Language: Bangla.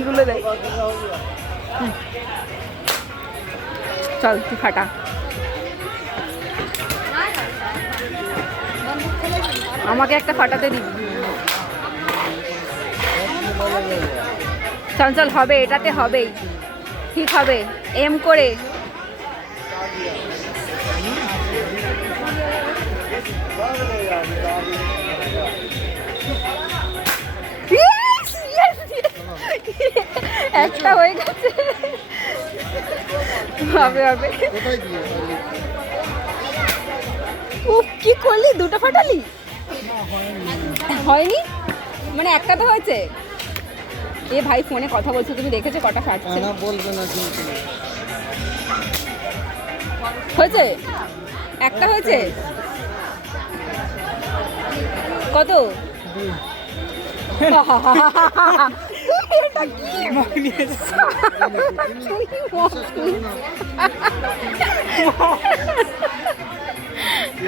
এগুলো দেয়। চল তুই ফাটা। আমাকে একটা ফাটাতে দিবি। চল চল, হবে, এটাতে হবেই, ঠিক হবে, এম করে। একটা হয়ে গেছে, হবে হবে। কি করলি, দুটো ফাটালি? হয়নি মানে একটা তো হয়েছে। এ ভাই ফোনে কথা বলছো, তুমি দেখেছো কটা ফাটছে? না বলবে না কিন্তু। হয়েছে, একটা হয়েছে। কত? এটা কি?